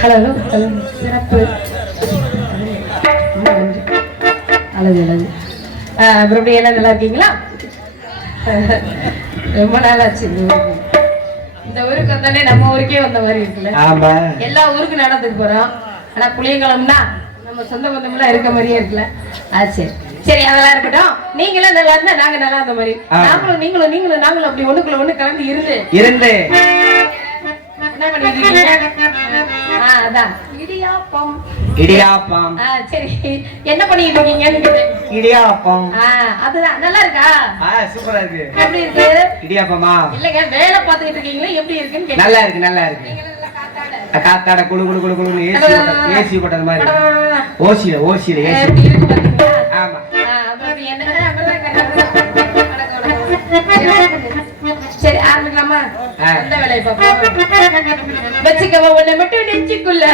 Hello hello சிறப்பு அழகு அழகு. அப்புறம் எல்லாம் நல்லா இருக்கீங்களா? ரொம்ப நாள் ஆச்சு இந்த ஊருக்கு வந்தானே நம்ம ஊருக்கே வந்த மாதிரி இருக்குல்ல. எல்லா ஊருக்கு நடந்துக்கு போறோம். ஆனா புளியங்குளம்னா நம்ம சொந்த பந்தம்லாம் இருக்க மாதிரியே இருக்குல்ல. சரி சரி, அதெல்லாம் இருக்கட்டும். நீங்களும் நல்லா இருந்தா நாங்க நல்லா இருந்த மாதிரி, நீங்களும் நாங்களும் அப்படி ஒண்ணுக்குள்ள ஒண்ணு கலந்து இருந்து என்ன பண்ணிருக்கீங்க? அதான் இடியாப்பம். இடியாப்பம் சரி, என்ன பண்ணிட்டு இருக்கீங்க? இடியாப்பம். அதுதான் நல்லா இருக்கா? சூப்பரா இருக்கு. எப்படி இருக்கு இடியாப்பமா? இல்லங்க, வேலை பார்த்துக்கிட்டு இருக்கீங்களா? எப்படி இருக்குன்னு? நல்லா இருக்கு நல்லா இருக்கு. காத்தாட குளு குளு குளு குளு ஏசி போட்டது மாதிரி. ஓசியில ஏசி இருக்கு பாத்தீங்களா? ஆமா. சரி ஆரம்பிக்கலாமா? எந்த வேலையை பார்ப்போம்? வச்சுக்கவா உன்னை மட்டும் நெஞ்சுக்குள்ள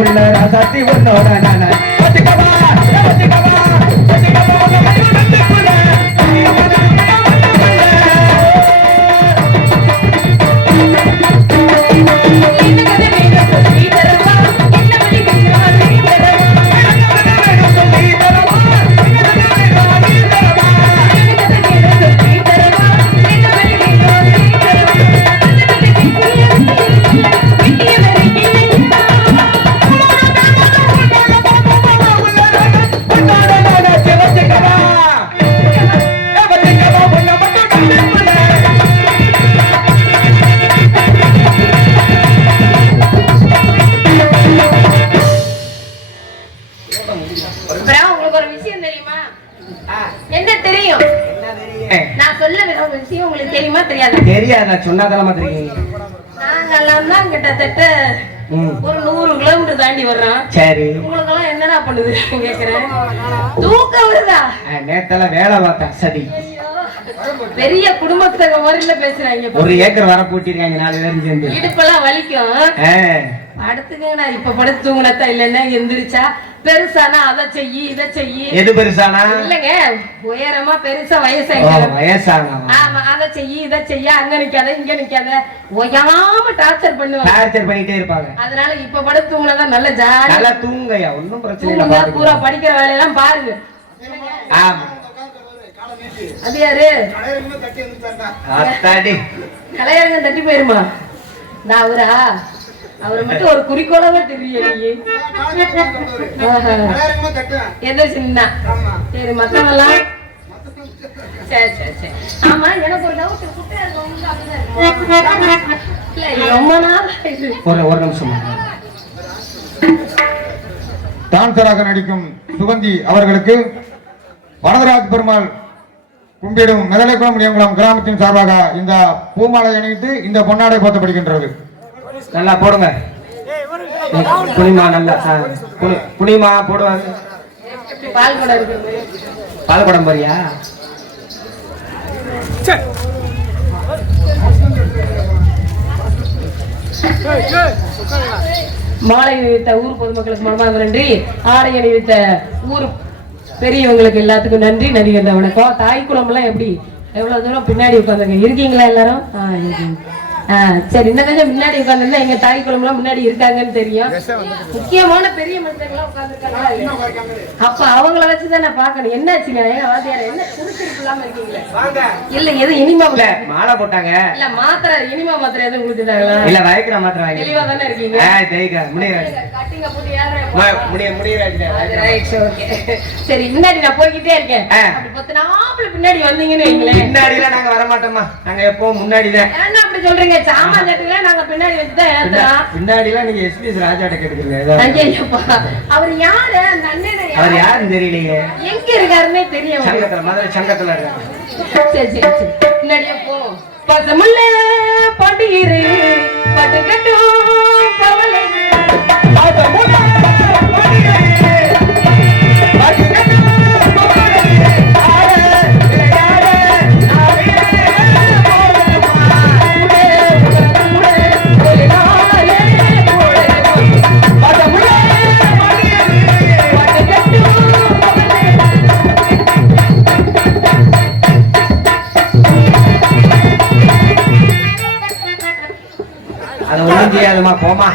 உள்ள சத்தி உன்னோட நான் சொன்னாதான் தெரியும். நாங்கெல்லாம் கிட்டத்தட்ட ஒரு 100 கிலோமீட்டர் தாண்டி வர்றோம். சரி, உங்களுக்கெல்லாம் என்னடா பண்ணுது கேக்குறேன். தூக்கம் வருதா? நேத்தெல்லாம் வேலை பார்த்தேன். சரி, பெரிய குடும்பத்தக முறையில பேசுறாங்க. 1 ஏக்கர் வர போட்டிருக்காங்க 4 பேரும் சேர்ந்து. இடுப்பெல்லாம் வலிக்கும். படுத்துக்கங்கண்ணா. இப்ப படுத்து தூங்கினத்தா இல்லைன்னா எந்திரிச்சா பெருசானா அதை செய்யி இதை செய்யி. எது பெருசானா? இல்லங்க, உயரமா பெருசா வயசாங்க. ஆமா, அதை செய்யி இதை செய்ய, அங்க நிக்காத இங்க நிக்காத ஓயாம டார்ச்சர் பண்ணிட்டே இருப்பாங்க. அதனால இப்ப படுத்து தூங்கினதான் நல்ல ஜாலியா நல்லா தூங்கயா. ஒன்னும் பிரச்சனை இல்ல. பூரா படிக்கிற வேலையெல்லாம் பாருங்க. ஆமா, அது யாரு? கலையரங்க தட்டி போயிருமா? நான் அவரை மட்டும் ஒரு குறிக்கோளாவே தெரியலையே. எந்த சின்ன சரி, மத்தவெல்லாம் சரி சரி சரி. ஆமா, எனக்கு ஒரு டவுட். ரொம்ப நாள் ஒரு நிமிஷம். டான்சராக நடிக்கும் சுகந்தி அவர்களுக்கு வரதராஜ் பெருமாள் கும்பிடும் மெதலைக்குளம் நியங்குளம் கிராமத்தின் சார்பாக இந்த பூமாலை அணிவித்து இந்த பொன்னாடை போத்தப்படுகின்றது. நல்லா போடுங்க. புனிமா நல்லா புனிமா போடுவாங்க. பால் குடம் போறியா? மாலை அணிவித்த ஊர் பொதுமக்களுக்கு மனமார்ந்த நன்றி. ஆடை அணிவித்த ஊர் பெரியவங்களுக்கு எல்லாத்துக்கும் நன்றி. நடிகர் வணக்கம். தாய் குளம் எல்லாம் எப்படி எவ்வளவு தூரம் பின்னாடி உட்காந்துருங்க இருக்கீங்களா எல்லாரும்? சரி இன்னும் கொஞ்சம் முன்னாடி உட்கார்ந்து எங்க தாய் குழம்புலாம் முன்னாடி இருக்காங்கன்னு தெரியும். முக்கியமான பெரிய மனுஷங்களாம் உட்கார்ந்துருக்காங்க. அப்ப அவங்கள வச்சுதான் நான் பாக்கணும். என்னாச்சுங்க வாத்தியார என்ன குடிச்சிருப்பு இல்லாம இருக்கீங்களே? இல்ல எது இனிமா மாலை போட்டாங்க. இல்ல மாத்திரை இனிமா மாத்திரை எதுவும் குடுத்துட்டாங்களா? இல்ல வயக்கிற மாத்திரை வாங்கி. தெளிவா தானே இருக்கீங்க? சரி முன்னாடி நான் போய்கிட்டே இருக்கேன். பின்னாடி வந்தீங்கன்னு பின்னாடி நாங்க வர மாட்டோமா, நாங்க எப்பவும் முன்னாடிதான். என்ன அப்படி சொல்றீங்க? சாமான் தட்டுல நாங்க பின்னாடி வச்சுதான் பின்னாடி எல்லாம் நீங்க எஸ்பிஎஸ் ராஜாட்ட கேட்டுக்கிறீங்க. அவர் யாரு? அந்த அண்ணன் அவர் யாருன்னு தெரியலையே. எங்க இருக்காருன்னே தெரியும். சங்கத்துல மதுரை சங்கத்துல இருக்காரு. சரி சரி சரி முன்னாடியே போ. பசமுள்ள பாட்டியிரு பட்டு கட்டும் பவளை பசமுள்ள அதை ஒண்ணும் செய்யாதுமா, போமா.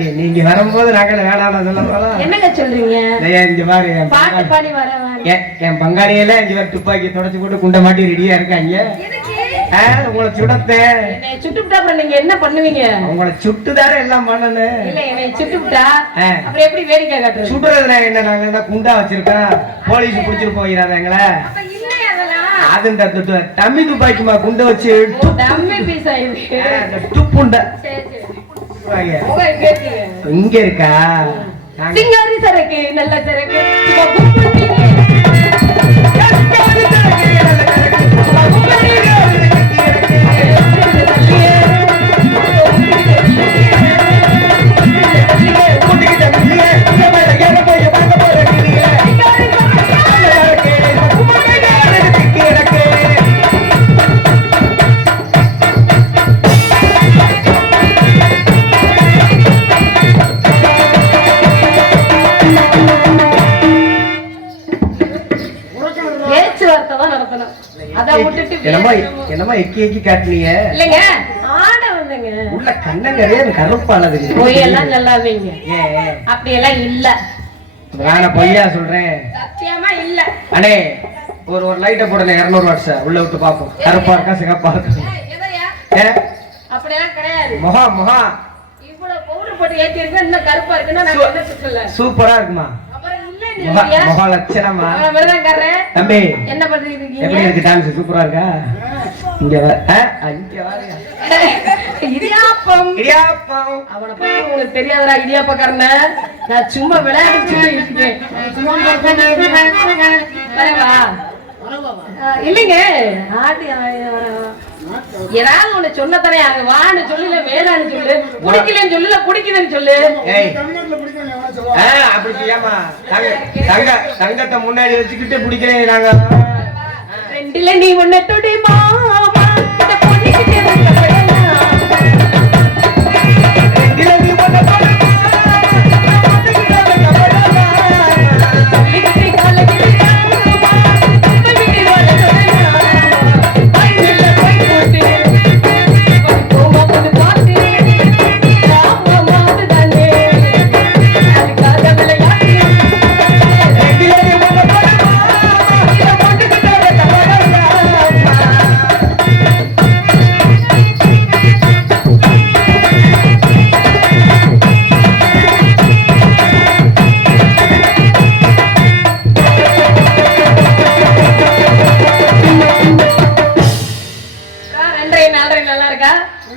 ஏமாடி நீங்க வரும்போது நாங்கள் வேணாம் சொல்ல என்னங்க சொல்றீங்க? இங்க பாரு பாட்டு பாடி வர என் பங்காளியெல்லாம் இங்க துப்பாக்கி தொடச்சு போட்டு குண்டை மாட்டி ரெடியா இருக்காங்க. உங்களை சுடத்தேன். என்னை சுட்டுவிட்டா அப்புறம் நீங்க என்ன பண்ணுவீங்க? உங்களை சுட்டுதானே எல்லாம் பண்ணணும். இல்ல என்னை சுட்டுவிட்டா அப்புறம் எப்படி வேடிக்கை காட்டுறது? சுடுறதுல என்ன நாங்க என்ன குண்டா வச்சிருக்கோம்? போலீஸ் புடிச்சிட்டு போயிடாத எங்களை. அது இந்த டம்மி துப்பாக்கிமா குண்டை வச்சு டம்மி பீஸ் ஆயிருக்கு. துப்புண்டை இங்க இருக்கா? சிங்காரி சரக்கு நல்ல சரக்கு என்னமா எக்கி எக்கி காட்டுனீங்க? இல்லங்க ஆட வந்தங்க. உள்ள கண்ணங்கரே கருப்பானது. பொய்யெல்லாம் சொல்லாதீங்க. அப்படி எல்லாம் இல்ல. நான் பொய்யா சொல்றேன். சத்தியமா இல்ல. அண்ணே ஒரு லைட்ட போடுங்க 200 வாட்ஸ் உள்ள விட்டு பாப்போம். கருப்பா இருக்கா சிகப்பா இருக்கா? அப்படியெல்லாம் கிடையாது. முகா இவ்வளவு பவுடர் போட்டு ஏத்தி இருக்கு இன்னும் கருப்பா இருக்குன்னா நான் என்ன சொல்லல. சூப்பரா இருக்குமா? முக லட்சணமா? தம்பி என்ன பண்றீங்க? எப்படி இருக்கு டான்ஸ்? சூப்பரா இருக்கா? இங்க இடியாப்பம் இடியாப்பம் அவனை பத்தி உங்களுக்கு தெரியாதடா இடியாப்பக்காரன. நான் சும்மா விளையாட்டு இருக்கேன். இல்லைங்க ஆடி ஏதாவது ஒண்ணு சொன்னதானே அங்க வான்னு சொல்லல வேணான்னு சொல்லு பிடிக்கலன்னு சொல்லல பிடிக்குதுன்னு சொல்லு. அப்படி ஏமா தங்கத்தை முன்னாடி வச்சுக்கிட்டு பிடிக்கிறேன் நாங்க ரெண்டுல நீ ஒன்ன தொடி மாமா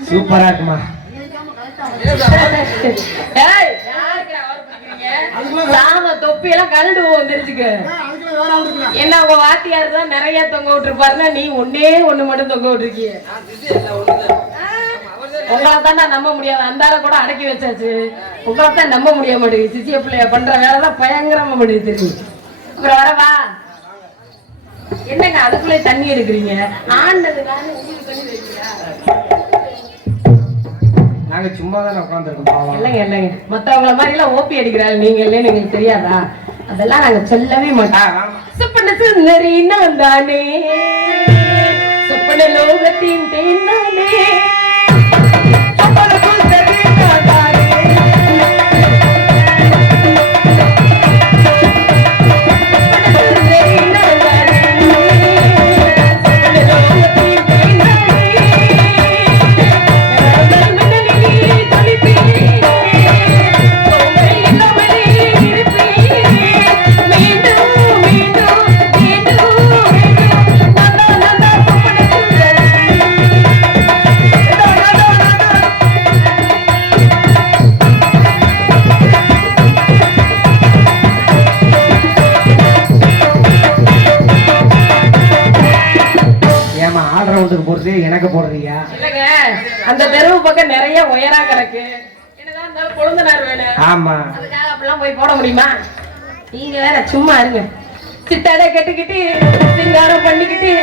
சூப்பரா இருக்குமா? தொப்பி எல்லாம் கலண்டு போகும் தெரிஞ்சுக்க. என்ன உங்க வாத்தியார் தான் நிறைய தொங்க விட்டுருப்பாருன்னா நீ ஒன்னே ஒண்ணு மட்டும் தொங்க விட்டுருக்கிய. உங்களை தான் நம்ப முடியாது. அந்தால கூட அடக்கி வச்சாச்சு. உங்களை தான் நம்ப முடிய மாட்டேங்குது. சிசிய பிள்ளைய பண்ற வேலைதான் பயங்கரமா முடியுது தெரியும். அப்புறம் வரவா என்னங்க அதுக்குள்ளே தண்ணி எடுக்கிறீங்க? ஆண்டதுக்கான உங்களுக்கு தண்ணி வைக்கியா? நாங்க சும்மா தானே உட்காந்துருக்கோம். இல்லைங்க இல்லைங்க மத்தவங்கள மாதிரி எல்லாம் ஓபி அடிக்கிறாங்க. நீங்க இல்லைன்னு எங்களுக்கு தெரியாதா? அதெல்லாம் நாங்க சொல்லவே மாட்டோம். சுப்பன சுந்தரின்னா தானே சுப்பன லோகத்தின் தேனானே போடுறது எனக்கு போடுறியா? இல்லங்க அந்த தெருவு பக்கம் நிறைய உயரா கிடக்கு. என்னதான் இருந்தாலும் கொழுந்தனார் வேணும். ஆமா அதுக்காக அப்படிலாம் போய் போட முடியுமா? நீங்க வேற சும்மா இருங்க. சித்தாடை கட்டிக்கிட்டு சிங்காரம் பண்ணிக்கிட்டு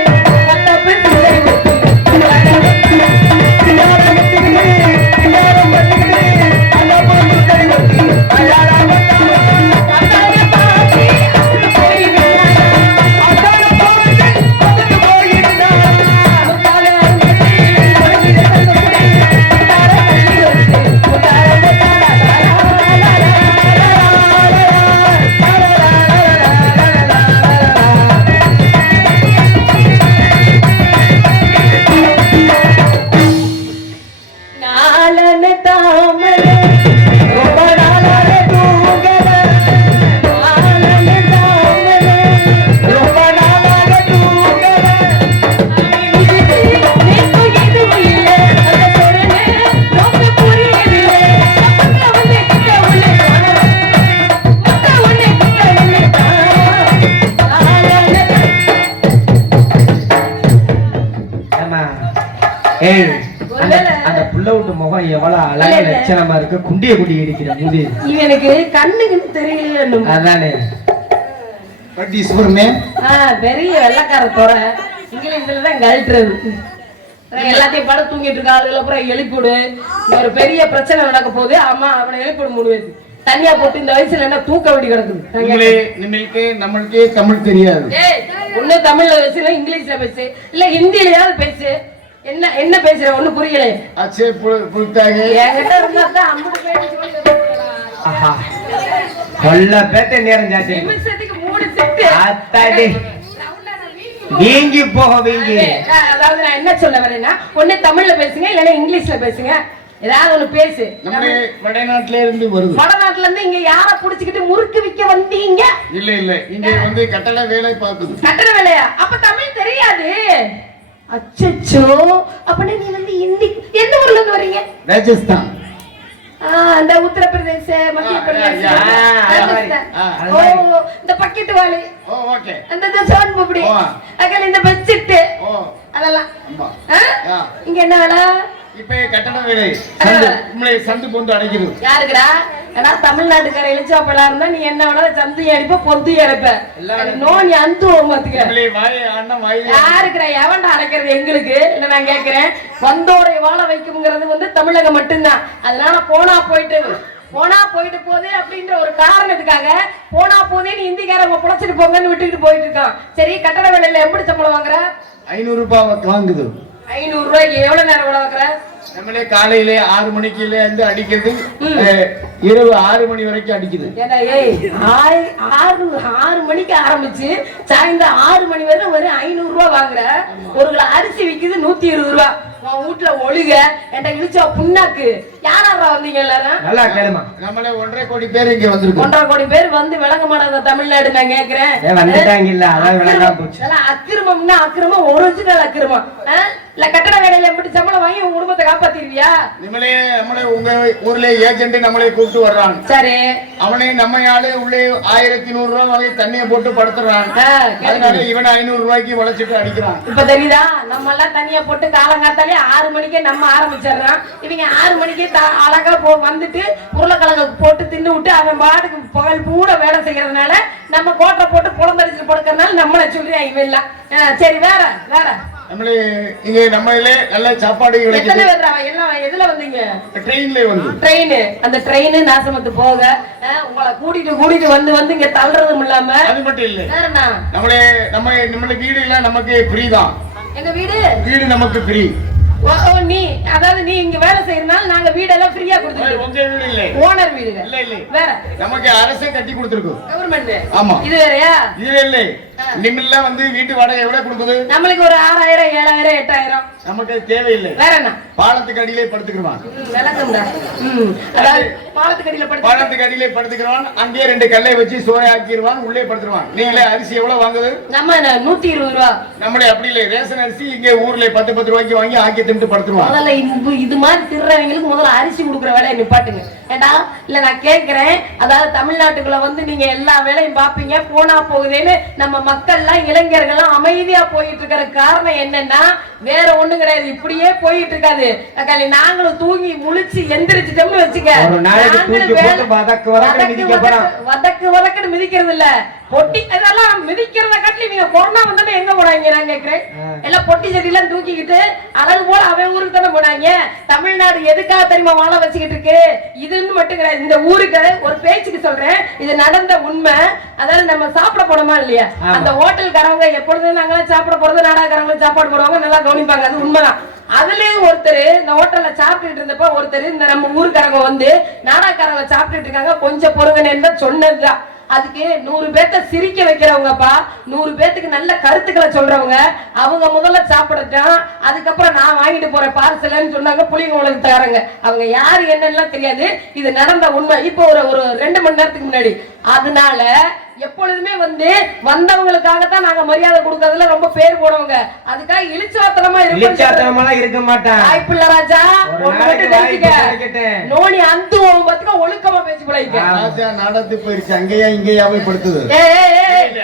ஏய் ஒருவேளை அந்த புள்ள விட்டு முகம் எவ்வளவு அழகா லட்சணமா இருக்கு, குண்டிய குண்டி இடிக்கிற முடி. இவனுக்கு கண்ணுக்குன்னு தெரியல. அதானே பெரிய வெள்ளக்கார தோற இங்கிலீஷ்ல தான் கழட்டுறது. எல்லாத்தையும் படம் தூங்கிட்டு இருக்க ஆளுகளை அப்புறம் எழுப்பிவிடு. ஒரு பெரிய பிரச்சனை நடக்க போகுது. ஆமா அவனை எழுப்பிவிட 3 வயசு தனியா போட்டு இந்த வயசுல என்ன தூக்க வெடி கிடக்குது. நம்மளுக்கே தமிழ் தெரியாது. ஒண்ணு தமிழ்ல பேசு, இல்ல இங்கிலீஷ்ல பேசு, இல்ல ஹிந்திலயாவது பேசு. என்ன என்ன பேசுற ஒண்ணு புரியல. என்கிட்ட இருந்தா தான் 50 பேர் சொல்ல பேட்ட நேரம் ஜாஸ்தி. நிமிஷத்துக்கு 3 செட். அத்தாடி வீங்கி போக வீங்கி. அதாவது நான் என்ன சொல்ல வரேன்னா, ஒண்ணு தமிழ்ல பேசுங்க இல்லன்னா இங்கிலீஷ்ல பேசுங்க. ஏதாவது ஒண்ணு பேசு. நம்ம வடநாட்டுல இருந்து வருது. வடநாட்டுல இருந்து இங்க யார புடிச்சிட்டு முறுக்கு விக்க வந்தீங்க? இல்ல இங்க வந்து கட்டட வேலை பாக்குது. கட்டட வேலையா? அப்ப தமிழ் தெரியாது. அச்சச்சோ, அப்ப நீ வந்து ஹிந்தி எந்த ஊர்ல இருந்து வரீங்க? ராஜஸ்தான். அந்த உத்தரப்பிரதேச, மத்திய பிரதேச, இந்த பக்கெட் வாலி, அந்த சோன் பப்படி, அகல இந்த பெட்ஷீட் அதெல்லாம். இங்க என்ன வேலை? இப்ப கட்டட வேலை. சந்து பொந்து அடைக்கிறது. யாருக்குடா? ஏன்னா தமிழ்நாட்டுக்கார எழுச்சாப்பலா இருந்தா நீ என்ன வேணா சந்தி அடிப்ப பொந்து அடைப்ப. நோனி அந்து யாருக்குற எவன்டா அடைக்கிறது? எங்களுக்கு இல்ல. நான் கேட்கிறேன், வந்தோரை வாழ வைக்கும்ங்கிறது வந்து தமிழகம் மட்டும்தான். அதனால போனா போயிட்டு போகுது அப்படின்ற ஒரு காரணத்துக்காக போனா போதே நீ இந்திக்காரங்க புழைச்சிட்டு போங்கன்னு விட்டுட்டு போயிட்டு இருக்கான். சரி, கட்டட வேலையில எப்படி சம்பளம் வாங்குற? 500 ரூபாய் வாங்குது. 500 ரூபாய்க்கு எவ்வளவு நேரம் வேலை வாங்குற? நம்மளே காலையில 6 மணிக்குல இருந்து அடிக்கிறது, இரவு 6 மணி வரைக்கும் அடிக்குது. ஏன்னா 6 மணிக்கு ஆரம்பிச்சு சாயந்தரம் 6 மணி வரை வெறும் 500 ரூபாய் வாங்குற. ஒரு கிலோ அரிசி விக்குது 120 ரூபாய். உன் வீட்டுல ஒழுக என்கிட்ட இழிச்சா புண்ணாக்கு. யாரா வந்தீங்க எல்லாரும்? நல்லா கேளுமா. நம்மளே 1.5 கோடி பேர் இங்க வந்திருக்கோம். 1.5 கோடி பேர் வந்து விளங்க மாட்டாங்க தமிழ்நாடு. நான் கேக்குறேன், வந்துட்டாங்க இல்ல? அதான் விளங்காம போச்சு. அக்கிரமம்னா அக்கிரமம், ஒரிஜினல் அக்கிரமம். இல்ல கட்டட வேலையில எப்படி சம்பளம் வாங்கி உங்க குடும்பத்தை காப்பாத்திருவியா? நம்மளே உங்க ஊர்ல ஏஜென்ட் நம்மளே கூப்பிட்டு வர்றான். சரி, அவனே நம்ம ஆளு உள்ளே 1100 ரூபாய் வாங்கி தண்ணியை போட்டு படுத்துறான். அதனால இவன் 500 ரூபாய்க்கு உழைச்சிட்டு அடிக்கிறான். இப்ப தெரியுதா? நம்ம எல்லாம் தண்ணியை போட்டு காலங்காத்தாலே 6 மணிக்கே நம்ம ஆரம்பிச்சிடறான். இவங்க 6 மணிக்கே அழகா வந்துட்டு உருளைக்கிழங்கு போட்டு தின்னு விட்டு அவன் பாட்டுக்கு பகல் பூரா வேலை செய்யறதுனால நம்ம கோட்டை போட்டு புலம்பரிச்சு படுக்கிறதுனால நம்மள சொல்றியா இவன் எல்லாம். சரி, வேற வேற நம்மளே இங்க நம்மளே நல்ல சாப்பாடு கிடைக்குது. எல்லாம் எதுல வந்தீங்க? ட்ரெயின்ல வந்து. ட்ரெயின். அந்த ட்ரெயின் நாசமத்து போக உங்களை கூட்டிட்டு வந்து இங்க தள்ளுறதும் இல்லாம. அது மட்டும் இல்ல, நம்ம வீடு எல்லாம் நமக்கு ஃப்ரீ தான். எங்க வீடு நமக்கு ஃப்ரீ. நீ அதாவது நீ இங்க வேலை செய்யறதுனால நாங்க வீடெல்லாம் ஃப்ரீயா கொடுத்துருக்கோம். உங்க வீடு இல்ல, ஓனர் வீடு. இல்ல வேற நமக்கு அரசே கட்டி கொடுத்துருக்கோம். கவர்மெண்ட். ஆமா. இது வேறயா? இது இல்ல. நிமில்ல வந்து வீட்டு வாடகை எவ்வளவு கொடுக்குது? நம்மளுக்கு ஒரு 6000 7000 8000. நமக்கு தேவையில்லை. வேற என்ன? பாலத்துக்கு அடியிலே படுத்துக்குவான். விளக்கம்டா. அதாவது பாலத்துக்கு அடியிலே படுத்துக்குவான். அங்கே 2 கல்லை வச்சு சோறை ஆக்கிடுவான், உள்ளே படுத்துருவான். நீங்களே அரிசி எவ்வளவு வாங்குது? நம்ம 120 ரூபா. நம்மளே அப்படி இல்லை, ரேஷன் அரிசி இங்க ஊர்ல 10 ரூபாய்க்கு வாங்கி ஆக்கி தின்ட்டு படுத்துருவான். முதல்ல இது மாதிரி திருறவங்களுக்கு முதல்ல அரிசி கொடுக்குற வேலையை நிப்பாட்டுங்க. ஏண்டா இல்ல நான் கேட்கிறேன், அதாவது தமிழ்நாட்டுக்குள்ள வந்து நீங்க எல்லா வேலையும் பாப்பீங்க, போனா போகுதேன்னு நம்ம மக்கள்லாம் இளைஞர்கள்லாம் அமைதியா போயிட்டு இருக்கிற காரணம் என்னன்னா வேற ஒண்ணு கிடையாது. இப்படியே போயிட்டு இருக்காது. நாங்களும் தூங்கி முழிச்சு எந்திரிச்சிட்டோம்னு வச்சுக்க, வதக்கு மிதிக்கிறது இல்ல, பொட்டி அதெல்லாம் மிதிக்கிறத காட்டி நீங்க கொரோனா வந்தானே எங்க போனாங்க? நான் கேட்கிறேன், எல்லாம் பொட்டி சட்டி எல்லாம் தூக்கிக்கிட்டு அழகு போல அவன் ஊருக்கு தானே போனாங்க. தமிழ்நாடு எதுக்காக தெரியுமா வாழ வச்சுக்கிட்டு இருக்கு? இதுன்னு மட்டும் கிடையாது, இந்த ஊருக்கு ஒரு பேச்சுக்கு சொல்றேன், இது நடந்த உண்மை. அதாவது நம்ம சாப்பிட போனோமா இல்லையா, அந்த ஹோட்டல்காரவங்க எப்பொழுதும் நாங்களாம் சாப்பிட போறது, நாடாக்காரங்களும் சாப்பாடு போடுவாங்க, நல்லா கவனிப்பாங்க, அது உண்மைதான். அதுலயும் ஒருத்தர் இந்த ஹோட்டல்ல சாப்பிட்டுட்டு இருந்தப்ப ஒருத்தர் இந்த நம்ம ஊருக்காரங்க வந்து நாடாக்காரங்க சாப்பிட்டுட்டு இருக்காங்க, கொஞ்சம் பொறுங்கன்னு சொன்னதுதான். அதுக்கு 100 பேர்த்த சிரிக்க வைக்கிறவங்கப்பா, 100 பேத்துக்கு நல்ல கருத்துக்களை சொல்றவங்க, அவங்க முதல்ல சாப்பிடட்டும், அதுக்கப்புறம் நான் வாங்கிட்டு போறேன் பார்சல்னு சொன்னாங்க. புளியங்குளத்துக்கு தராங்க, அவங்க யாரு என்னன்னு தெரியாது, இது நடந்த உண்மை. இப்போ ஒரு 2 மணி நேரத்துக்கு முன்னாடி. அதனால எப்பொழுதுமே வந்து வந்தவங்களுக்காகத்தான் நாங்க மரியாதை கொடுக்கறதுல ரொம்ப பேர் போடுவாங்க. அதுக்காக இழிச்சாத்தனமா இருக்க மாட்டேன். வாய்ப்புள்ள ராஜா நோனி அந்த ஒழுக்கமா பேசி பழகிக்க. நடந்து போயிருச்சு, அங்கேயா இங்கேயாவே படுத்துது.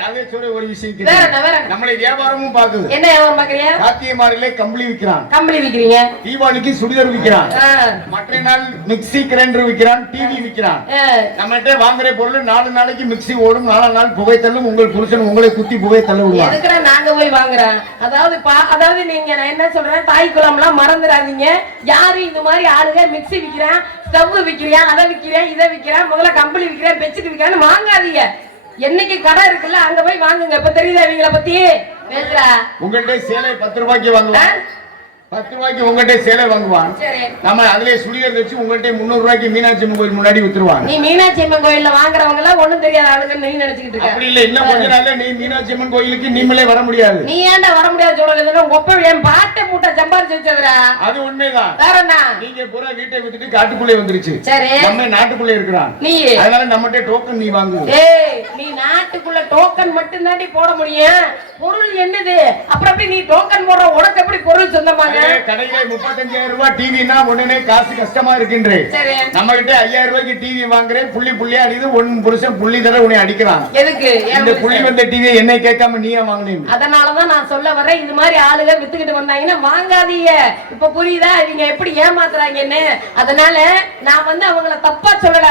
அதே சொல்ற ஒரு விஷயம் வேற என்ன, வேற என்ன? நம்மளை வியாபாரமும் பாக்குது. என்ன வியாபாரம் பாக்குறீங்க? சாத்தியமாரிலே கம்பளி விக்கிறான், கம்பளி விக்கிறீங்க, தீபாவளிக்கு சுடிதார் விக்கிறான், மற்ற நாள் மிக்ஸி கிரைண்டர் விக்கிறான், டிவி விக்கிறான். நம்மகிட்ட வாங்குற பொருள் 4 நாளைக்கு மிக்ஸி ஓடும், 4 நாள் புகை தள்ளும். உங்கள் புருஷன் உங்களை குத்தி புகை தள்ள விடுவான். எதுக்குடா நாங்க போய் வாங்குறோம்? அதாவது நீங்க நான் என்ன சொல்றேன், தாய் குளம்லாம் மறந்துடாதீங்க. யாரு இந்த மாதிரி ஆளுங்க மிக்ஸி விக்கிறான், ஸ்டவ் விக்கிறான், அதை விக்கிறேன், இதை விக்கிறேன், முதல்ல கம்பளி விக்கிறேன், பெட்ஷீட் விக்கிறான்னு வாங்காதீங்க. என்னைக்கு கடை இருக்குல்ல அங்க போய் வாங்குங்க. இப்ப தெரியுதா இவங்கள பத்தி பேசுறா? உங்கள்கிட்ட சேலை 10 ரூபாய்க்கு வாங்குவான், 10 ரூபாய்க்கு உங்கள்கிட்ட சேலை வாங்குவான். நம்ம அதுலயே சுடிதார் வச்சு உங்கள்கிட்ட 300 ரூபாய்க்கு மீனாட்சி அம்மன் கோயில் முன்னாடி வித்துருவான். நீ மீனாட்சி அம்மன் கோயில்ல வாங்குறவங்க எல்லாம் ஒண்ணும் தெரியாத ஆளுங்க நீ நினைச்சுக்கிட்டு இருக்க. அப்படி இல்ல, இன்னும் கொஞ்ச நாள்ல நீ மீனாட்சி அம்மன் கோயிலுக்கு நீங்களே வர முடியாது. நீ ஏன்டா வர முடியாது சொல்றது? ஒப்ப என் பாட்டை மூட்டை சம்பாரிச்சு வச்சதுடா. அது உண்மைதான். வேற என்ன? நீங்க பூரா வீட்டை விட்டுட்டு காட்டுக்குள்ளே வந்துருச்சு. சரி, நம்ம நாட்டுக்குள்ளே இருக்கிறான். நீ அதனால நம்மகிட்ட டோக்கன் நீ வாங்கு. ஏய், நீ நாட்டுக்குள்ள டோக்கன் மட்டும் தாண்டி போட முடியும். பொருள் என்னது? அப்புறம் எப்படி நீ டோக்கன் போடுற? உனக்கு எப்படி பொருள் சொந்தமாக? கடையில 35,000 ரூபாய் டிவினா உடனே காசு கஷ்டமா இருக்குன்றே. நம்ம கிட்ட 5,000 ரூபாய்க்கு டிவி வாங்குறேன், புள்ளி புள்ளியா அடிது. ஒன் புருஷன் புள்ளி தர உன்னை அடிக்கிறான். எதுக்கு? இந்த புள்ளி வந்த டிவி என்னை கேட்காம நீயே வாங்கினீங்க. அதனாலதான் நான் சொல்ல வரேன், இந்த மாதிரி ஆளுங்க வித்துக்கிட்டு வந்தாங்கன்னா வாங்காதீங்க. இப்ப புரியுதா இவங்க எப்படி ஏமாத்துறாங்கன்னு? அதனால நான் அவங்கள தப்பா சொல்லல,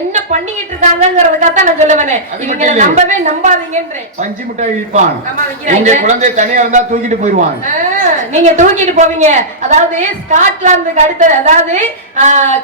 என்ன பண்ணிக்கிட்டு இருக்காங்கிறதுக்காக நான் சொல்லுவேன். இவங்க நம்பவே நம்பாதீங்கன்றேன். பஞ்சு மிட்டாய் விற்பான், உங்க குழந்தை தனியா இருந்தா தூக்கிட்டு போயிடுவான். நீங்க தூக்கிட்டு போவீங்க. அதாவது ஸ்காட்லாந்துக்கு அடுத்தது, அதாவது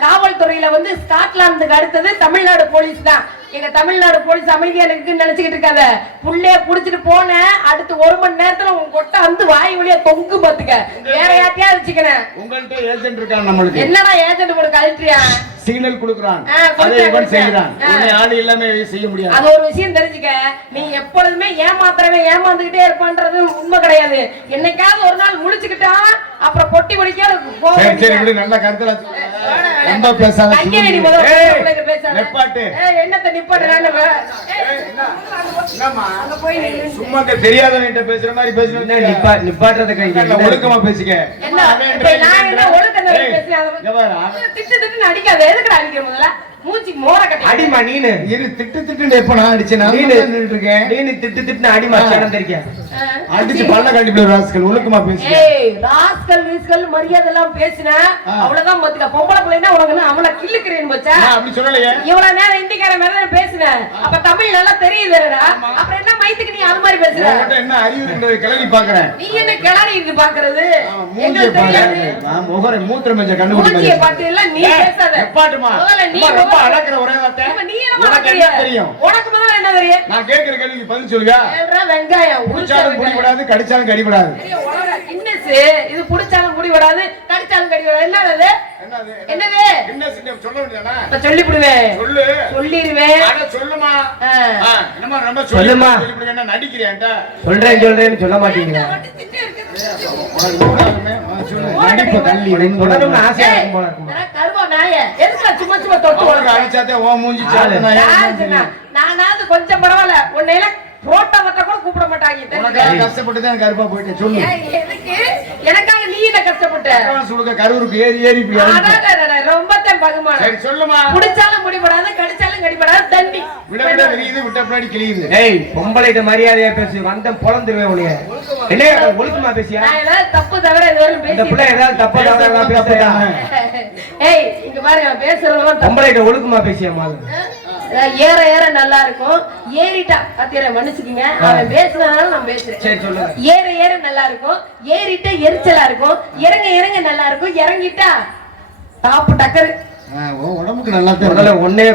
காவல்துறையில ஸ்காட்லாந்துக்கு அடுத்தது தமிழ்நாடு போலீஸ் தான். எங்க தமிழ்நாடு போலீஸ் அமைதியா இருக்குன்னு நினைச்சுக்கிட்டு இருக்காத. புள்ளைய புடிச்சிட்டு போன அடுத்து 1 மணி நேரத்துல உங்க கொட்டை வாய் வழியா தொங்கு பாத்துக்க. வேற யார்ட்டையா வச்சுக்கிறேன். உங்கள்ட்ட ஏஜென்ட் இருக்கான். நம்மளுக்கு என்னடா ஏஜென்ட் போட்டு கழட்டியா? சிக்னல் கொடுக்குறான், அதை இவன் செய்யறான். உன்னை ஆளு எல்லாமே செய்ய முடியாது. அது ஒரு விஷயம் தெரிஞ்சுக்க. நீ எப்பொழுதுமே ஏமாத்துறவன் ஏமாந்துகிட்டே இருப்பான்றது உண்மை கிடையாது. என்னைக்காவது ஒரு நாள் முழிச்சுக்கிட்டா அப்புறம் பொட்டி பொடிக்க சரி சரி விடு. நல்ல கருத்துல ரொம்ப பேசாத. நிப்பாட்டு. என்னத்த நிப்பாட்டு? சும்மா தெரியாதவன்கிட்ட பேசுற மாதிரி பேசுறேன். நிப்பாட்டுறத கை ஒழுக்கமா பேசிக்க. நான் என்ன ஒழுக்கம் திட்டு திட்டு அடிக்காத. எதுக்கு அடிக்கிற? முதல்ல மூஞ்சி மோர கட்டி அடிமா. நீனு இரு திட்டு திட்டு எப்ப நான் அடிச்சேன்? நீனு திட்டு திட்டு அடிமா. சேனந்திருக்கேன் அடிச்சு பல்ல கட்டி ராஸ்கல். ஒழுக்கமா பேசு. ஏய் ராஸ்கல் வீஸ்கல் மரியாதை எல்லாம் பேசினா அவ்வளவுதான் பாத்துக்க. பொம்பளை பிள்ளைனா உனக்கு அவள கிள்ளுக்கிறேன்னு போச்சா? அப்படி சொல்லலையே. இவ்வளவு நேரம் இந்திக்கார மாதிரி பேசுன, அப்ப தமிழ் நல்லா தெரியுதுடா. அப்புறம் என்ன மைத்துக்கு நீ அது மாதிரி பேசுற? என்ன அறிவுன்றதை கிளறி பாக்குறேன். நீ என்ன கிளறி இது பாக்குறது? மூஞ்சியை பாக்குறது. நான் முகரை மூத்திர மஞ்ச கண்டுபிடிச்சு. மூஞ்சியை பார்த்து எல்லாம் நீ பேசாத. நிப்பாட்டுமா. நீ ரொம்ப அழகுற ஒரே வார்த்தை. நீ என்ன தெரியும்? உனக்கு முதல்ல என்ன தெரியும்? நான் கேக்குற கேள்விக்கு பதில் சொல்லுங்க. வெங்காயம் புடிச்சாலும் புடிபடாது, கடிச்சாலும் கடிபடாது. இது புடிச்சாலும் புடிபடாது, கடிச்சாலும் கடிபடாது. என்னது? என்னது? என்ன சொல்ல வேண்டியதானே? இப்ப சொல்லி விடுவேன். சொல்லு. சொல்லிடுவேன். அட சொல்லுமா. என்னமா ரொம்ப சொல்லுமா. சொல்லிடுவேன். நடிக்கிறேன்டா. சொல்றேன்னு சொல்ல மாட்டீங்க. நடிப்பு தள்ளி தொடரும் ஆசையா இருக்கும் போல இருக்கும். கருவா நாயே எதுக்கு சும்மா சும்மா தொட்டு உனக்கு அடிச்சாதே ஓ மூஞ்சி சாடு. நானாவது கொஞ்சம் பரவாயில்ல. உன்னையில ரோட்டா வட்ட கூட கூப்பிட மாட்டாங்க. உனக்கு கஷ்டப்பட்டு தான் கருப்பா போயிட்டேன். சொல்லு. எதுக்கு? எனக்காக நீ என்ன கஷ்டப்பட்ட? சுடுக கரூருக்கு ஏறி ஏறி இப்படி ரொம்ப தான் பகுமானம். சரி சொல்லுமா. புடிச்சாலும் முடிபடாது, கடிச்சாலும் கடிபடாது. தண்ணி விட விட விரியுது, விட்ட பின்னாடி கிளியுது. ஏய் பொம்பளைட்ட மரியாதையா பேசு. வந்த பொளந்துருவேன் உன்னைய. என்ன ஒழுக்கமா பேசியா? நான் ஏதாவது தப்பு தவிர இதுவரைக்கும் பேசி இந்த புள்ள ஏதாவது தப்பு தவிர பேசுறா? ஏய் இங்க பாருங்க பேசுறவங்க பொம்பளைட்ட ஒழுக்கமா பேசியா? மாதிரி ஏற ஏற நல்லா இருக்கும். ஏறிட்டா அத்தியரை மன்னிச்சுக்கீங்க, அவன் பேசுனதுனால நான் பேசுறேன். சரி சொல்லுங்க. ஏற ஏற நல்லா இருக்கும், ஏறிட்டா எரிச்சலா இருக்கும், இறங்க இறங்க நல்லா இருக்கும், இறங்கிட்டா டாப் டக்கர். உடம்புக்கு நல்லா ஒண்ணுமே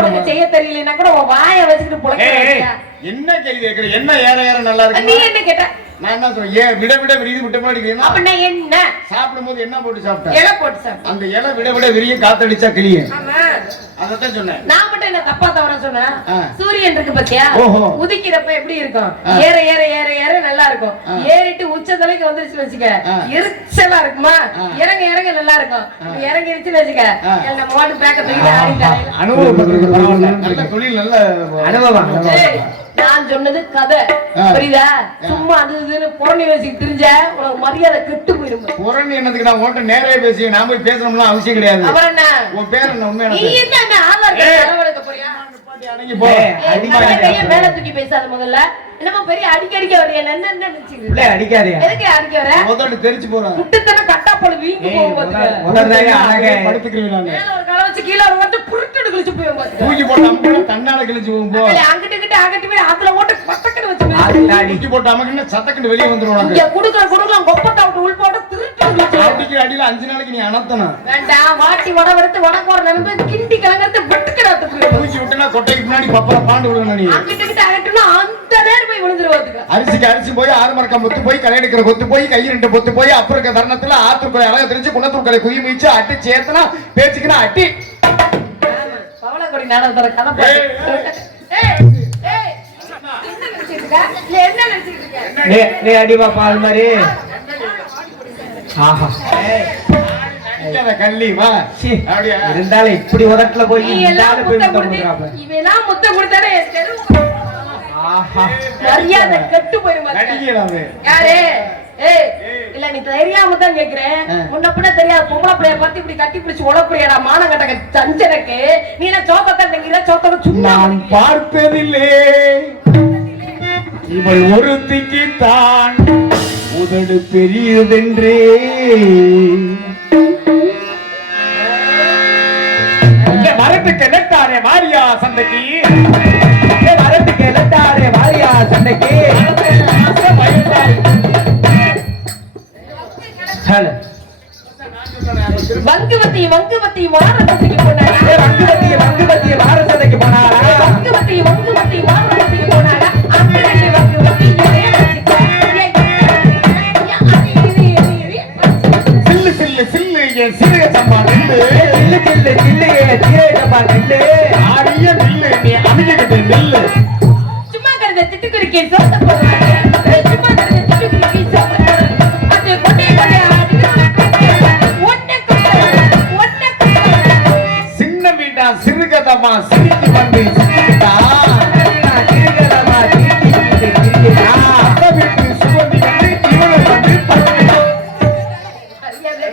உனக்கு செய்ய தெரியலன்னா கூட உன் வாயை வச்சுக்கிட்டு புழைக்க. என்ன கேள்வி கேட்கற? என்ன ஏற ஏற நல்லா இருக்கு? நீ என்ன கேட்ட? நான் என்ன சொல்றேன்? விட விட விரிது விட்ட மாதிரி அப்படின்னா என்ன? சாப்பிடும்போது என்ன போட்டு சாப்பிட்டேன்? இலை போட்டு சாப்பிட்டேன். அந்த இலை விட விட விரிய காத்தடிச்சா கிளியும். ஆமா அதத்தான் சொன்னேன். நான் மட்டும் என்ன தப்பா தவறா சொன்னேன்? சூரியன் இருக்கு பாத்தியா, உதிக்கிறப்ப எப்படி இருக்கும்? ஏற ஏற ஏற ஏற நல்லா இருக்கும். ஏறிட்டு உச்சந்தலைக்கு வந்துருச்சு வச்சுக்க எரிச்சலா இருக்குமா? இறங்க இறங்க நல்லா இருக்கும். இறங்கிருச்சுன்னு வச்சுக்க நம்ம மாட்டு பேக்க தூக்கிட்டு ஆடிட்டாங்க. அனுபவம் நல்ல தொழில், நல்ல அனுபவம். நான் சொன்னது கதை புரியுதா? சும்மா அது இதுன்னு புறணி வச்சுக்கிட்டு தெரிஞ்ச உனக்கு மரியாதை கெட்டு போயிடும். புறணி என்னதுக்கு? நான் உன்கிட்ட நேரே பேசி நான் போய் பேசணும்லாம் அவசியம் கிடையாது. அப்புறம் என்ன? உன் பேர் என்ன? உண்மையான நீ என்ன ஆதார் கார்டு அளவெடுக்க போறியா? மேல தூக்கி பேசாத முதல்ல. என்னமோ பெரிய அடிக்கடிக்க வரைய என்ன நினைச்சிட்டு அடிக்காதே. எதுக்கு அடிக்க வர? முதல்ல தெரிச்சு போறாங்க. முட்டுத்தன கட்டா போல வீங்கி போகும்போது படுத்துக்கிறீங்க. மேல ஒரு கால வச்சு கீழ ஒரு வந்து புருட்டு கிழிச்சு போய் பாத்து. தூக்கி போட்டு அம்மா தன்னால கிழிச்சு போகும்போ. அங்கிட்டு கிட்ட அகட்டி போய் அதுல ஓட்டு பட்டக்கன்னு வச்சு தூக்கி போட்டு அம்மா சத்தக்கன்னு வெளிய வந்துருவாங்க. இங்க குடுக்குற கொப்பட்ட விட்டு உள் போட்டு திருட்டு கிழிச்சு. அடிக்கிற அடியில 5 நாளைக்கு நீ அனத்தணும். வேண்டாம் வாட்டி வடவெடுத்து வடக்கோர நினைப்பு கிண்டி கலங்கறது வெட்டுக்கறாத்துக்கு. தூக்கி விட்டனா கொட்டைக்கு முன்னாடி பப்பர பாண்டு விடுவணும் நீ. அங்கிட்டு கிட்ட அகட்டினா அந்த நேரம் போய் விழுந்துருவாதுக்கு. அரிசிக்கு அரிசி போய் 6 மரக்கம் பொத்து போய் களை எடுக்கிற பொத்து போய் கை 2 பொத்து போய் அப்புறம் இருக்க தருணத்துல ஆத்துக்குள்ள அழகா தெரிஞ்சு குணத்துக்குள்ள குயி மீச்சு அட்டி சேர்த்தனா பேச்சுக்குனா அட்டி. பவளக்கொடி நாடகத்தோட கதை என்ன நினைச்சிட்டு இருக்க? நீ அடிவா பால் மாதிரி. ஆஹா கள்ளி வா இருந்தாலும் இப்படி உதட்டுல போய் இவெல்லாம் முத்தம் கொடுத்தாலே மரியாதை கெட்டு போயிருமாரு. யாரு? இல்ல நீ தெரியாம தான் கேக்குறேன். முன்ன பின்ன தெரியாது பொம்பளை பிள்ளைய பார்த்து இப்படி கட்டி பிடிச்சு உழப்புறியடா மானங்கட்ட சஞ்சனக்கு. நீ என்ன சோக்கத்தான் நினைக்கிற? சோக்கத்தை சும்மா நான் பார்ப்பதில்லே இவள் ஒருத்திக்கு தான் உதடு பெரியதென்றே. வரட்டுக்கு எலட்டாரே வாரியா சந்தைக்கு. வரட்டுக்கு எலட்டாரே வாரியா சந்தைக்கு. வங்குவத்தி வாரசத்துக்கு போனாரா? வங்குவத்தி வாரசத்துக்கு போனாரா? வங்குவத்தி வாரசத்துக்கு போனாரா? அங்கடி வங்குவத்தி சில்லு சில்லு சில்லு என் சிறுக சம்பா நில்லு. சில்லு சில்லு சில்லு என் சிறுக சம்பா நில்லு. ஆரிய நில்லு நீ அமைக்கிட்டு நில்லு. சும்மா கருத திட்டுக்குறிக்கே சோத்த போடுறாங்க. சும்மா கருத திட்டுக்குறிக்கே சோத்த போடுறாங்க. அது கொண்டே கொண்டே சின்ன வீட்டா சிறுகதமா சிரித்து வந்து சிரிக்கிட்டா. சிறுகதமா சிரித்து சிரிக்கிட்டா. அந்த வீட்டு சுகந்தி வந்து இவனு வந்து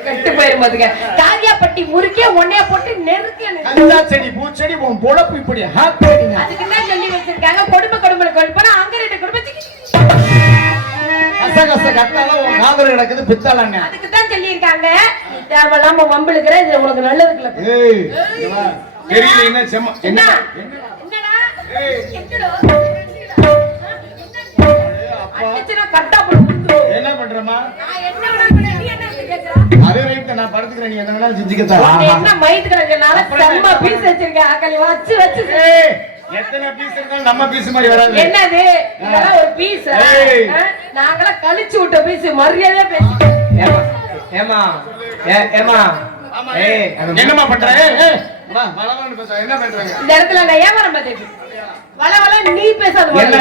கெட்டு போயிருமாதுங்க. காரியாப்பட்டி முறுக்கே ஒன்னே போட்டு நெருக்கே கஞ்சா செடி பூச்செடி உன் பொழப்பு இப்படி ஹாப்பேடிங்க. அதுக்கு என்ன சொல்லி வச்சிருக்காங்க? கொடுமை கொடுமை கொடுப்பா அங்க ரெண்டு கொடுமை கசகச கட்டால உன் காதல் கிடக்குது பித்தாளண்ணே. அதுக்கு தான் சொல்லி இருக்காங்க. தேவையில்லாம வம்பிழுக்கிற இது உனக்கு நல்லதுக்குல. ஏய் தெரியல என்ன செம்ம என்ன என்னடா என்னடா அடிச்சனா கட்டா போடு. என்ன பண்றமா? நான் என்ன பண்ணேன் நீ என்ன கேக்குற? அதே ரைட் நான் படுத்துக்கிறேன் நீ என்ன வேணாலும் செஞ்சுக்கதா. என்ன மைத்துக்கறனால செம்ம பீஸ் வச்சிருக்கேன். ஆக்கலி வச்சு வச்சு எத்தனை பீஸ் இருந்தாலும் நம்ம பீஸ் மாதிரி வராது. என்னது இதெல்லாம் ஒரு பீஸ்? நாங்கள கழிச்சு விட்ட பீஸ் மரியாதையா பேசி. ஏமா ஏமா ஏய் என்னமா பண்ற? ஏய் வா வளவளன்னு பேச என்ன பண்றாங்க? இந்த இடத்துல நான் வியாபாரம் பார்த்துட்டு வளவள நீ பேசாத முதல்ல.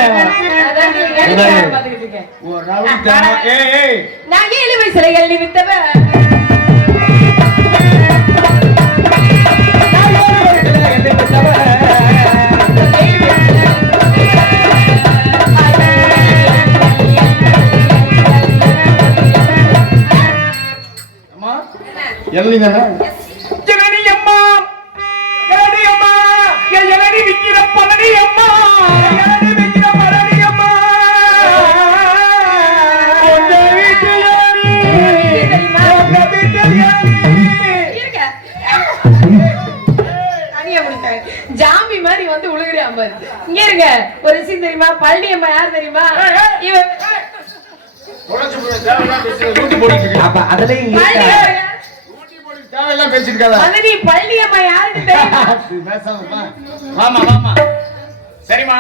அதான் நீ வியாபாரம் பார்த்துட்டு இருக்க. ஓ ரவுடி தம்மா. ஏய் நான் 7 வயசுல எள்ளி வித்தவ. நான் 7 வயசுல எள்ளி வித்தவ. அம்மா எல்லிங்கனா ஜனனி அம்மா ஜனனி அம்மா ஜனனி விக்கிற பழனி அம்மா ஜனனி விக்கிற பழனி அம்மா உங்க வீட்டுல இருக்க அனியா முடிச்சாங்க. ஜாம்பி மாதிரி வந்து உழுகுறியா பாரு. இங்க இருங்க. ஒரு விஷயம் தெரியுமா? பழனி அம்மா யார் தெரியுமா? இவன் அப்ப அதுலயும் தேவையெல்லாம் பேசிருக்காத. மதனி பழனி அம்மா யாருன்னு தெரியுமா? வாமா வாமா. சரிமா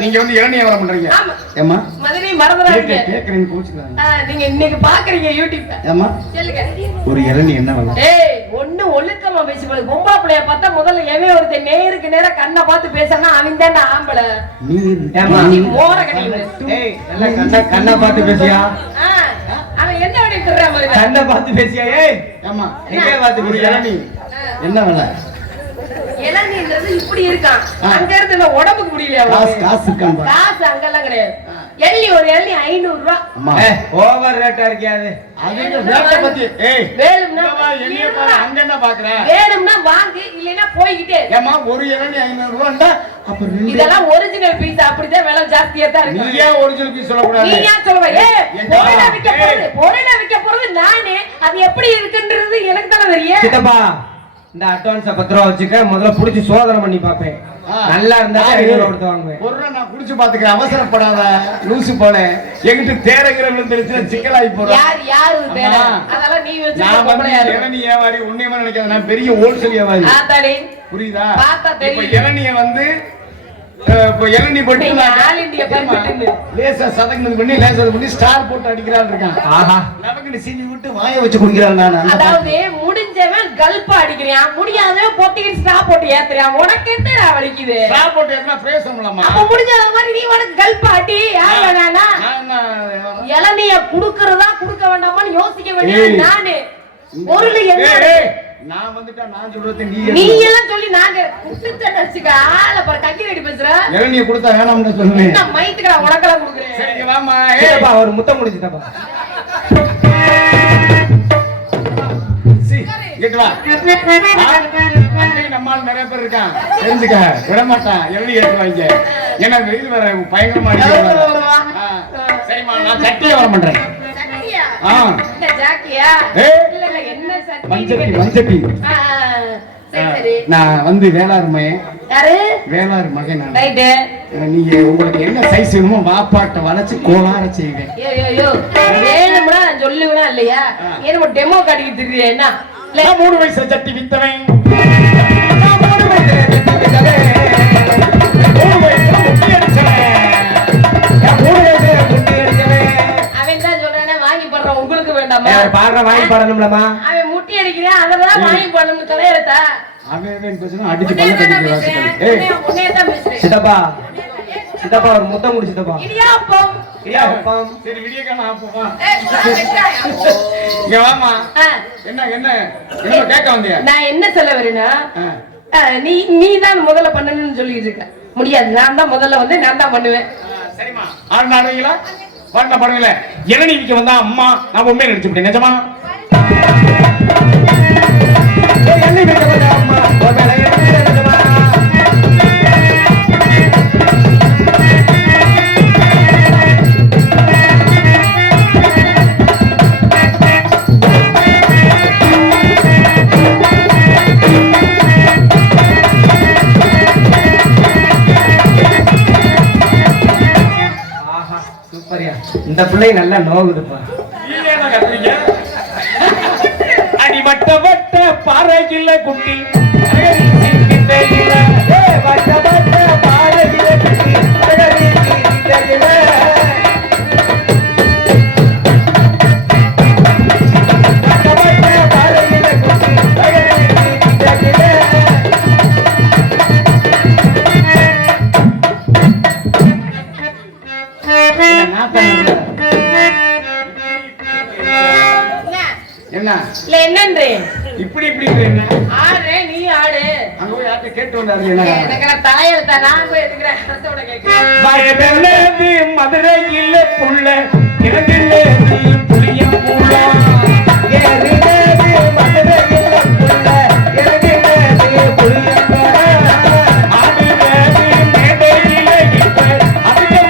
நீங்க வந்து இளநீ வியாபாரம் பண்றீங்க. ஆமா. ஏமா மதனி மறந்துடாதீங்க. கேக்குறீங்க கோச்சுக்காதீங்க. நீங்க இன்னைக்கு பாக்குறீங்க யூடியூப்ல. ஏமா சொல்லுங்க. ஒரு இளநீ என்ன விலை? ஏய் ஒண்ணு ஒழுக்கமா பேசி போடு. பொம்பளை பிள்ளைய பார்த்தா முதல்ல எவன் ஒருத்தன் நேருக்கு நேரா கண்ணை பார்த்து பேசனா அவன் தான் ஆம்பளை. நீ ஏமா மோர கட்டிங்க. ஏய் நல்லா கண்ணை பார்த்து பேசியா? அவன் என்ன பண்ணி திர்றா மாதிரி. கண்ணை பார்த்து பேசியா? ஏய் ஏமா எங்க பார்த்து ஒரு இளநீ என்ன விலை? இளநீன்றது இப்படி இருக்கான். அங்க இருந்து இந்த உடம்புக்கு முடியலையா? காசு இருக்கான். காசு அங்கெல்லாம் கிடையாது. எள்ளி ஒரு எள்ளி 500 ரூபாய். அம்மா ஓவர் ரேட்டா இருக்கியாது. அது ரேட்ட பத்தி ஏய் வேணும்னா என்னைய பாரு அங்க என்ன பாக்குற? வேணும்னா வாங்கு இல்லைன்னா போய்கிட்டே. ஏமா ஒரு இளநீ 500 ரூபாய்டா இதெல்லாம் ஒரிஜினல் பீஸ் அப்படிதான் விலை ஜாஸ்தியா தான் இருக்கு. நீ ஏன் ஒரிஜினல் பீஸ் சொல்லக்கூடாது? நீ ஏன் சொல்லுவ? பொருளை விற்க போறது நானே, அது எப்படி இருக்குன்றது எனக்கு தானே தெரியும். சித்தப்பா இந்த அட்வான்ஸ 10 ரூபா வச்சுக்க, முதல்ல புடிச்சு சோதனை பண்ணி பாப்பேன். நல்லா இருந்தா எடுத்து வாங்குவேன். பொருளை நான் குடிச்சு பாத்துக்கிறேன், அவசரப்படாத லூசு போல. எங்கிட்ட தேரங்கிறவங்க தெரிஞ்சா சிக்கலாகி போறோம். யாரு தேர? அதெல்லாம் நீ வச்சு நான் வந்து இளநீ வியாபாரி, உன்னையமா நினைக்காத, நான் பெரிய ஹோல்சேல் வியாபாரி. ஆத்தாடி புரியுதா? பார்த்தா தெரியும். இப்ப இளநிய வந்து இப்ப இளநீ போட்டு ஆல் இந்தியா பர்மிட் லேசா சதங்கது பண்ணி லேசா பண்ணி ஸ்டார் போட்டு அடிக்கிறான் இருக்கான். ஆஹா, நமக்கு சீனி விட்டு வாயை வச்சு குடிக்கிறான். நான் அதாவது முடிஞ்சவன் கல்பா அடிக்கிறான், முடியாதவன் பொட்டிக்கு ஸ்டார் போட்டு ஏத்துறான். உனக்கு என்ன வலிக்குது? ஸ்டார் போட்டு ஏத்துனா பேசணும்லமா. அப்ப முடிஞ்சத மாதிரி நீ உனக்கு கல்பா அடி. யார் வேணானா? இளநிய குடுக்கறதா குடுக்க வேண்டாமான்னு யோசிக்க வேண்டியது நானு. பொருள் என்ன? நான் வந்துட்டா நான் சொல்றது நீ எல்லாம் சொல்லி நாங்க குடுத்துட்ட வச்சுக்க. ஆள பாரு கக்கி ரெடி பேசுற. இளநிய கொடுத்தா வேணாம்னு சொல்லுவேன். என்ன மைத்துக்கடா உனக்கெல்லாம் குடுக்குறேன். சரிங்க வாமா. சித்தப்பா ஒரு முத்தம் முடிச்சிட்டப்பா. இங்க வா. நம்மால் நிறைய பேர் இருக்கான், தெரிஞ்சுக்க விட மாட்டான். இளநீ ஏற்றுவாங்க. ஏன்னா வெயில் வர பயங்கரமா அடிக்கிறாங்க. சரிம்மா, நான் சட்டியை வர பண்றேன். நான் வந்து வேளாருமே வேளாறு மகன். நீங்க உங்களுக்கு என்ன சைஸ் வேணுமோ வாப்பாட்ட வளைச்சு கோளார செய்வேன். வேணும்னா சொல்லுவேனா இல்லையா? ஏன்னா டெமோ காட்டிக்கிட்டு இருக்கீங்க. என்ன 3 வயசுல சட்டி வித்தவன், உங்களுக்கு வேண்டாமா? பாடுற வாங்கி பாடணும்லமா. அவன் முட்டி அடிக்கிறான், அதெல்லாம் வாங்கி போடணும்னு தலையெடுத்தா. அவன் பேசுனா அடிச்சு பல்ல கடிச்சு வாசிக்கிறேன். சித்தப்பா சித்தப்பா ஒரு முத்தம் முடி சித்தப்பா. இடியாப்பம் இடியாப்பம். சரி விடிய காண ஆப்போமா. இங்க வாமா. என்ன என்ன என்ன கேட்க வந்தியா? நான் என்ன சொல்ல வரேன்னா, நீ தான் முதல்ல பண்ணணும்னு சொல்லிட்டு இருக்க. முடியாது, நான் தான் முதல்ல வந்து நான் தான் பண்ணுவேன். சரிமா, ஆறு நாடுவீங்களா? பாருங்க பாருங்களே, இளநீ விக்க வந்தா அம்மா நான் உண்மையை நினைச்சு விட்டேன். நிஜமா இளநீ விக்க வந்தா அம்மா நிஜமா? இந்த பிள்ளை நல்லா நோகுதுப்பா. அடிபட்ட வட்ட பாறையில குட்டி வட்ட வட்ட பாறையில குட்டி இப்படி இப்படி என்ன ஆடுறே, நீ ஆடு. அங்க போய் யார்ட்ட கேட்டு வந்தாரு? என்ன எனக்கு தலையெழுத்தா? நான் போய் எடுக்கிறேன். அரசோட கேட்கிறேன். மதுரையில் புள்ள இறங்கிலே புளியம் பூல மதுரையில் புள்ள இறங்கிலே புளியம் ஆடு மேடையில இப்ப அதுக்கு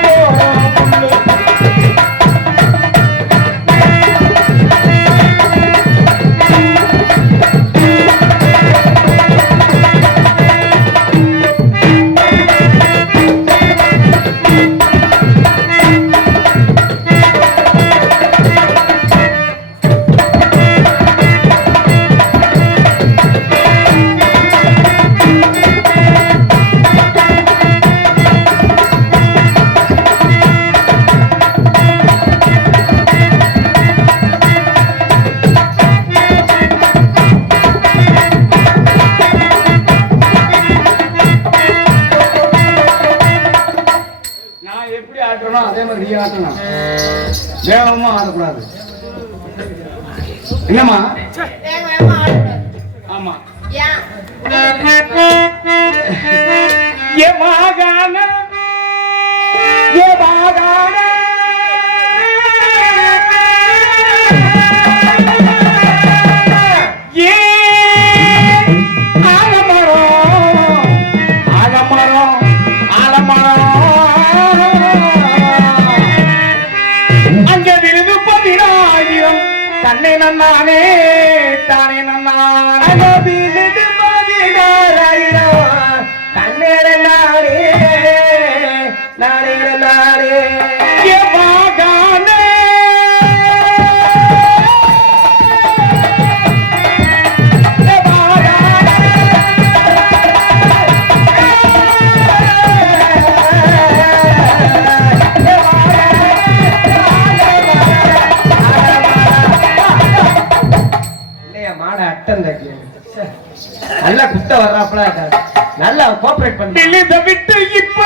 அதே மாதிரி நீ ஆட்டணும். வேகமா ஆடக்கூடாது. என்னம்மா? ஆமா. நாளே நாளே நல்லா குத்த வர்றாப்ல நல்லா கோஆபரேட் பண்ணி விட்டு இப்ப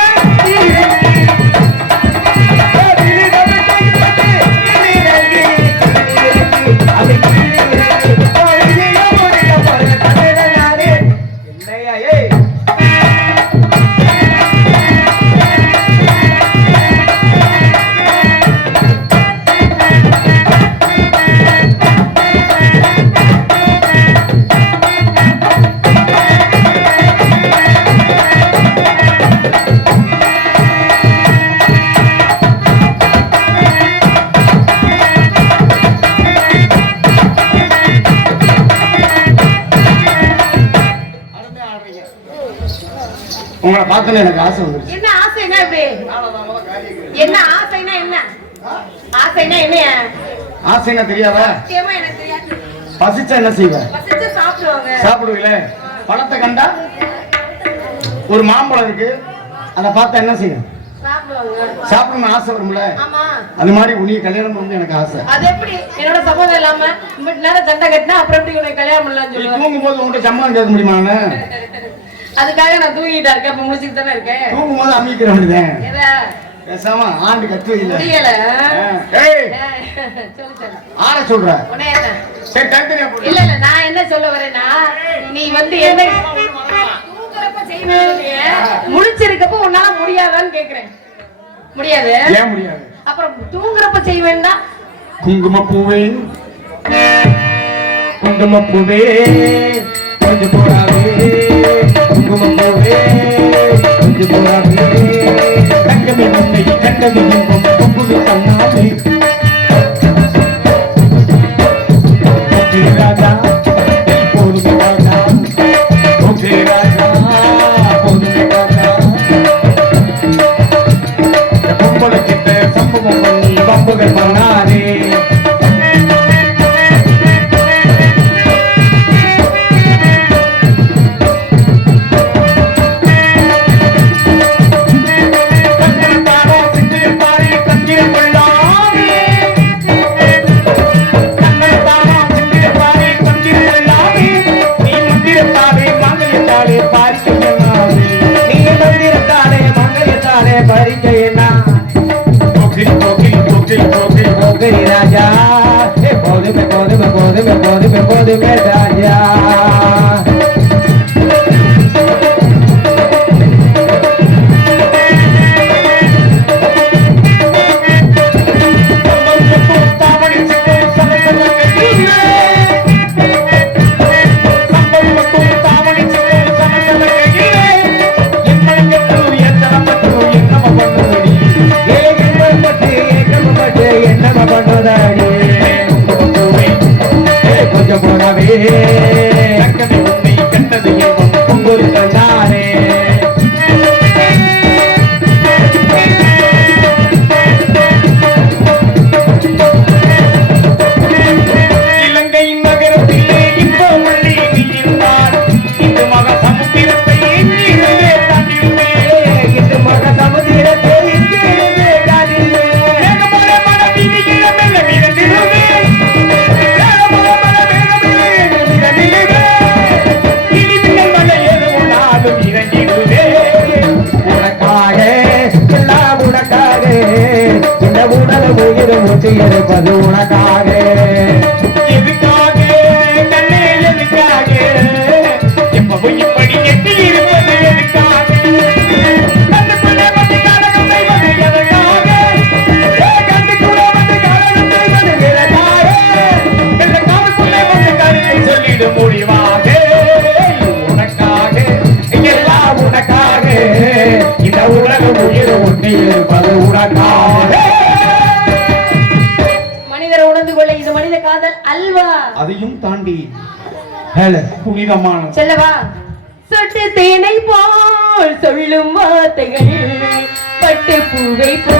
உங்களை பார்க்கல எனக்கு ஆசை வந்துருச்சு. என்ன ஆசைனா இப்படி? என்ன ஆசைனா என்ன? ஆசைனா என்ன? ஆசைனா தெரியாதா? சத்தியமா எனக்கு தெரியாது. பசிச்சா என்ன செய்வ? பசிச்சா சாப்பிடுவாங்க. சாப்பிடுவீல? பழத்தை கண்டா ஒரு மாம்பழம் இருக்கு, அதை பார்த்தா என்ன செய்யும்? சாப்பிடுவாங்க. சாப்பிடணும்னு ஆசை வரும்ல? ஆமா. அது மாதிரி உன்னை கல்யாணம் பண்ணணும் எனக்கு ஆசை. அது எப்படி? என்னோட சம்மதம் இல்லாம இம்பட் நேரம் சண்டை கட்டினா அப்புறம் எப்படி உனக்கு கல்யாணம் பண்ணலாம்னு நீ சொல்லுவாங்க? தூங்கும்போது உன்கிட்ட சம்மதம் கேட்க முடியுமா? அதுக்காக நான் தூங்கிட்டா இருக்கேன், இப்ப முடிச்சுட்டு தானே இருக்கேன். தூங்கும்போது அமைக்கிற வேண்டியதான். எதா? பேசாம ஆண்டு கத்து வைல. முடியல. ஏய் சொல்லு சொல்லு. ஆற சொல்ற. உன்னை என்ன? சரி தனித்தனியா போடு. இல்ல இல்ல, நான் என்ன சொல்ல வரேன்னா, நீ வந்து என்ன தூங்குறப்ப செய்யணும், முழிச்சிருக்கப்ப உன்னால முடியாதான்னு கேக்குறேன். முடியாது. ஏன் முடியாது? அப்புறம் தூங்குறப்ப செய்ய வேண்டாம். குங்குமப்பூவே குங்குமப்பூவே கொஞ்சம் போடாவே, குங்குமப்பூவே கொஞ்சம் போடாவே, தங்கமே உன்னை கண்டது இன்பம் பொங்குது கண்ணாலே. ஓகே ராஜா போதுமே ராஜா, ஓகே ராஜா போதுமே ராஜா, பொம்பளை கிட்ட சம்பவம் பண்ணி பம்புகள் பண்ணாரே. राजा बोध में राजा இருப்பது உனக்காக எதுக்காக கண்ணே எதுக்காக எப்பவும் இப்படி எட்டி இருப்பது எதுக்காக கண்ணுக்குள்ளே வந்து காரணம் செய்வது எதற்காக கண்ணுக்குள்ளே வந்து காரணம் செய்வது எதற்காக இந்த காதுக்குள்ளே வந்து கருத்தை சொல்லிட முடிவாக உனக்காக எல்லாம் உனக்காக இந்த உலகம் உயிர் ஒட்டி இருப்பது உனக்காக அதையும் தாண்டி புனிதமான செல்லவா சொட்டு தேனை போல் சொல்லும் வார்த்தைகள் பட்டு பூவை போ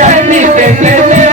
Let me